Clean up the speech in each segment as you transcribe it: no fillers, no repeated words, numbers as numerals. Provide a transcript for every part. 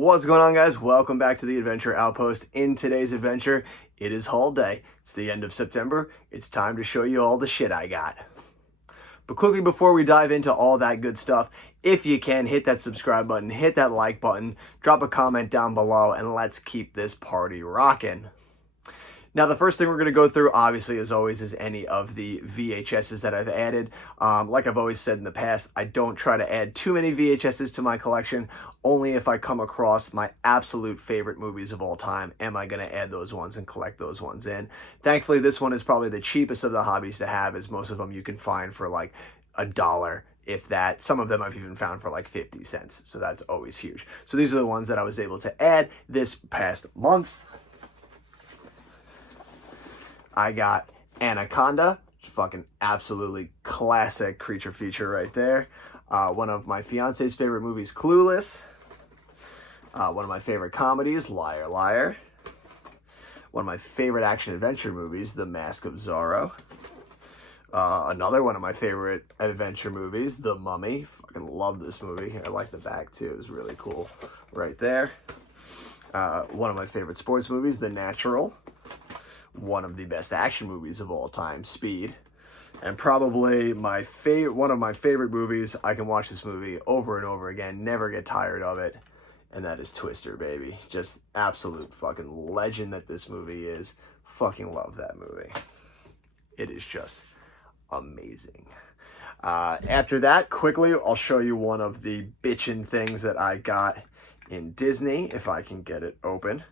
What's going on, guys? Welcome back to the Adventure Outpost. In today's adventure, it is haul day. It's the end of September. It's time to show you all the shit I got. But quickly before we dive into all that good stuff, if you can, hit that subscribe button, hit that like button, drop a comment down below, and let's keep this party rocking. Now, the first thing we're going to go through, obviously, as always, is any of the VHSs that I've added. Like I've always said in the past, I don't try to add too many VHSs to my collection. Only if I come across my absolute favorite movies of all time am I going to add those ones and collect those ones in. Thankfully, this one is probably the cheapest of the hobbies to have, as most of them you can find for like $1, if that. Some of them I've even found for like 50 cents, so that's always huge. So these are the ones that I was able to add this past month. I got Anaconda, fucking absolutely classic creature feature right there. One of my fiance's favorite movies, Clueless. One of my favorite comedies, Liar Liar. One of my favorite action-adventure movies, The Mask of Zorro. Another one of my favorite adventure movies, The Mummy. Fucking love this movie. I like the back too. It was really cool right there. One of my favorite sports movies, The Natural. One of the best action movies of all time, Speed. And probably one of my favorite movies. I can watch this movie over and over again, never get tired of it. And that is Twister, baby. Just absolute fucking legend that this movie is. Fucking love that movie. It is just amazing. After that, quickly, I'll show you one of the bitchin' things that I got in Disney, if I can get it open.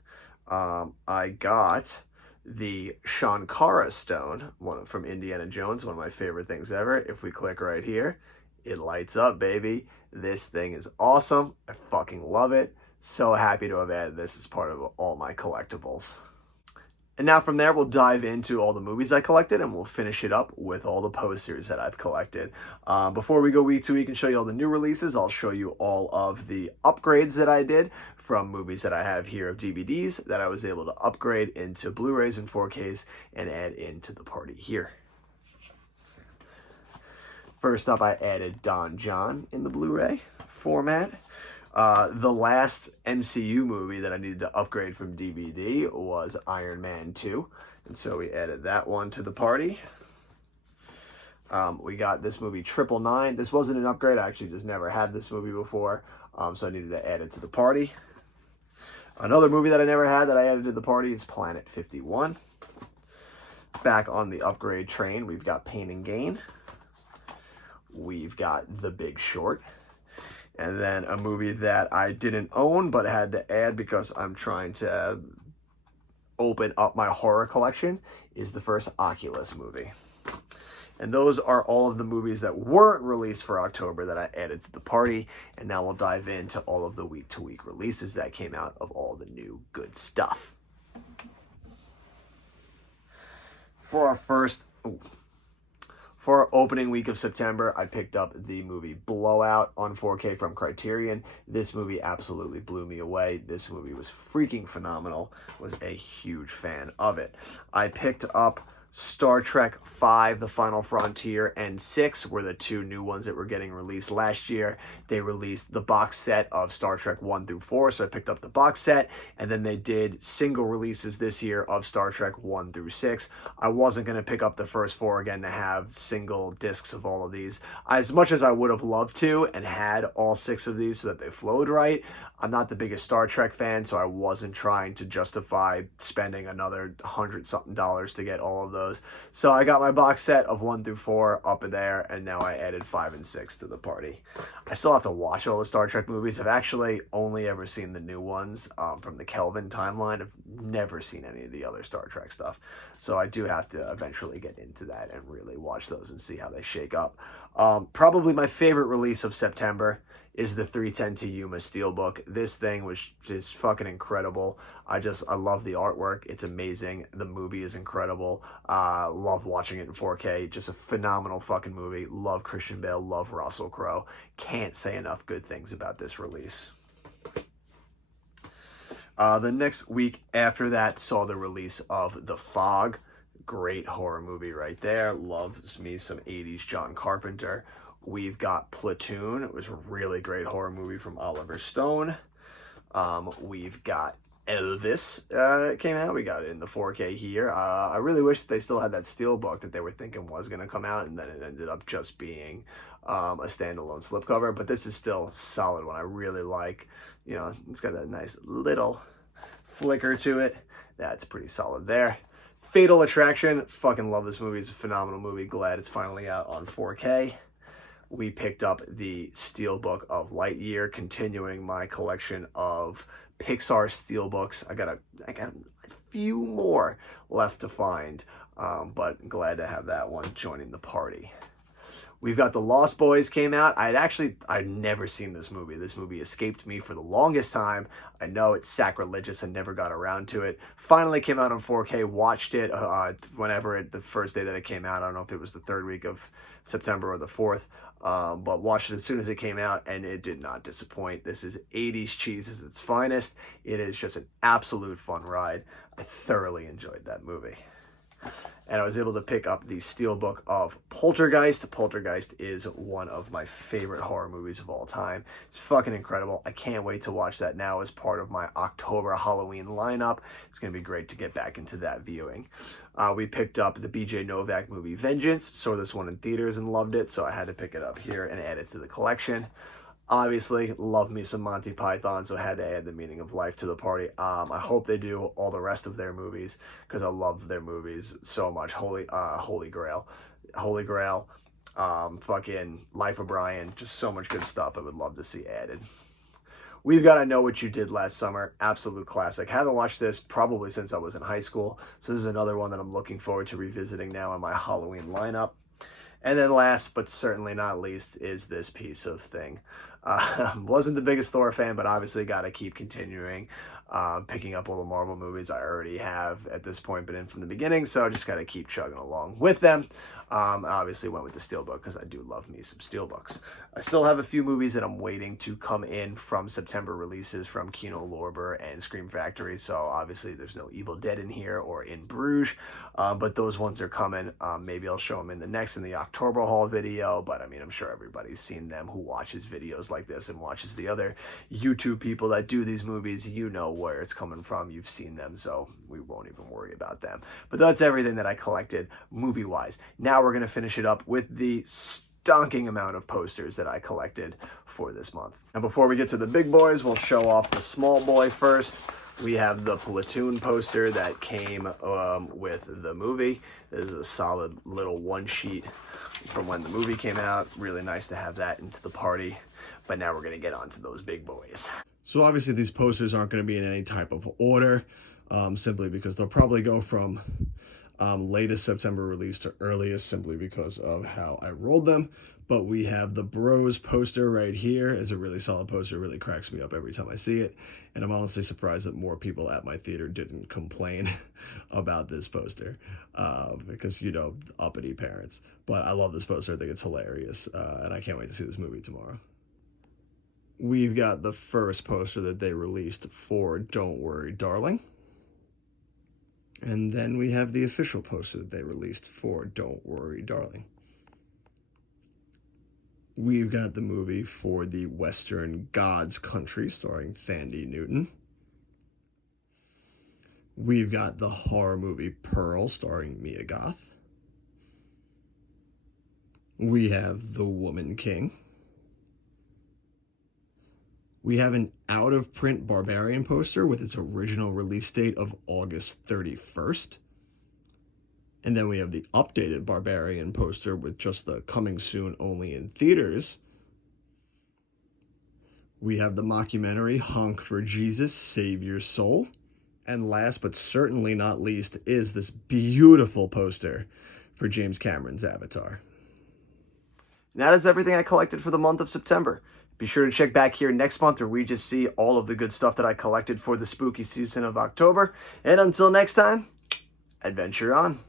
I got the Shankara Stone, one from Indiana Jones, one of my favorite things ever. If we click right here, it lights up, baby. This thing is awesome. I fucking love it. So happy to have added this as part of all my collectibles. And now from there, we'll dive into all the movies I collected, and we'll finish it up with all the posters that I've collected. Before we go week to week and show you all the new releases, I'll show you all of the upgrades that I did from movies that I have here of DVDs that I was able to upgrade into Blu-rays and 4Ks and add into the party here. First up, I added Don John in the Blu-ray format. The last MCU movie that I needed to upgrade from DVD was Iron Man 2, and so we added that one to the party. We got this movie 999. This wasn't an upgrade. I actually just never had this movie before, so I needed to add it to the party. Another movie that I never had that I added to the party is Planet 51. Back on the upgrade train, we've got Pain and Gain. We've got The Big Short. And then a movie that I didn't own but had to add because I'm trying to open up my horror collection is the first Oculus movie. And those are all of the movies that weren't released for October that I added to the party. And now we'll dive into all of the week-to-week releases that came out of all the new good stuff. For our opening week of September, I picked up the movie Blowout on 4K from Criterion. This movie absolutely blew me away. This movie was freaking phenomenal. Was a huge fan of it. I picked up Star Trek V, The Final Frontier, and 6 were the two new ones that were getting released last year. They released the box set of Star Trek 1 through 4, so I picked up the box set, and then they did single releases this year of Star Trek 1 through 6. I wasn't going to pick up the first 4 again to have single discs of all of these. As much as I would have loved to and had all 6 of these so that they flowed right, I'm not the biggest Star Trek fan, so I wasn't trying to justify spending another $100-something to get all of those. So I got my box set of 1 through 4 up in there, and now I added 5 and 6 to the party. I still have to watch all the Star Trek movies. I've actually only ever seen the new ones from the Kelvin timeline. I've never seen any of the other Star Trek stuff. So I do have to eventually get into that and really watch those and see how they shake up. Probably my favorite release of September is the 310 to Yuma Steelbook. This thing was just fucking incredible. I love the artwork. It's amazing. The movie is incredible. Love watching it in 4K. Just a phenomenal fucking movie. Love Christian Bale. Love Russell Crowe. Can't say enough good things about this release. The next week after that saw the release of The Fog. Great horror movie right there. Loves me some 80s John Carpenter. We've got Platoon. It was a really great horror movie from Oliver Stone. We've got Elvis came out. We got it in the 4K here. I really wish that they still had that steelbook that they were thinking was going to come out, and then it ended up just being a standalone slipcover. But this is still a solid one. I really like, you know, it's got that nice little flicker to it. That's pretty solid there. Fatal Attraction. Fucking love this movie. It's a phenomenal movie. Glad it's finally out on 4K. We picked up the steelbook of Lightyear, continuing my collection of Pixar steelbooks. I got a few more left to find, but glad to have that one joining the party. We've got The Lost Boys came out. I'd never seen this movie. This movie escaped me for the longest time. I know it's sacrilegious and never got around to it. Finally came out on 4K, watched it the first day that it came out. I don't know if it was the third week of September or the 4th. But watched it as soon as it came out, and it did not disappoint. This is 80s cheese at its finest. It is just an absolute fun ride. I thoroughly enjoyed that movie. And I was able to pick up the steelbook of Poltergeist. Poltergeist is one of my favorite horror movies of all time. It's fucking incredible. I can't wait to watch that now as part of my October Halloween lineup. It's going to be great to get back into that viewing. We picked up the BJ Novak movie Vengeance. Saw this one in theaters and loved it, so I had to pick it up here and add it to the collection. Obviously, love me some Monty Python, so I had to add The Meaning of Life to the party. I hope they do all the rest of their movies, because I love their movies so much. Holy Grail, fucking Life of Brian, just so much good stuff I would love to see added. We've got I Know What You Did Last Summer, absolute classic. Haven't watched this probably since I was in high school, so this is another one that I'm looking forward to revisiting now in my Halloween lineup. And then last, but certainly not least, is this piece of thing. Wasn't the biggest Thor fan, but obviously got to keep continuing picking up all the Marvel movies I already have at this point, been in from the beginning, so I just got to keep chugging along with them. I obviously went with the Steelbook because I do love me some Steelbooks. I still have a few movies that I'm waiting to come in from September releases from Kino Lorber and Scream Factory, so obviously there's no Evil Dead in here or In Bruges, but those ones are coming. Maybe I'll show them in the October haul video, but I mean, I'm sure everybody's seen them who watches videos like this and watches the other YouTube people that do these movies. You know where it's coming from. You've seen them, so we won't even worry about them. But that's everything that I collected movie-wise. Now we're going to finish it up with the stonking amount of posters that I collected for this month. And before we get to the big boys, we'll show off the small boy first. We have the Platoon poster that came with the movie. This is a solid little one sheet from when the movie came out. Really nice to have that into the party. But now we're going to get on to those big boys. So obviously these posters aren't going to be in any type of order, simply because they'll probably go from latest September release to earliest, simply because of how I rolled them. But we have the Bros poster right here. It's a really solid poster. It really cracks me up every time I see it. And I'm honestly surprised that more people at my theater didn't complain about this poster, because, you know, uppity parents. But I love this poster. I think it's hilarious. And I can't wait to see this movie tomorrow. We've got the first poster that they released for Don't Worry, Darling. And then we have the official poster that they released for Don't Worry, Darling. We've got the movie for the Western Gods Country starring Thandie Newton. We've got the horror movie Pearl starring Mia Goth. We have The Woman King. We have an out-of-print Barbarian poster with its original release date of August 31st. And then we have the updated Barbarian poster with just the coming soon only in theaters. We have the mockumentary Honk for Jesus, Save Your Soul. And last but certainly not least is this beautiful poster for James Cameron's Avatar. And that is everything I collected for the month of September. Be sure to check back here next month where we just see all of the good stuff that I collected for the spooky season of October. And until next time, adventure on.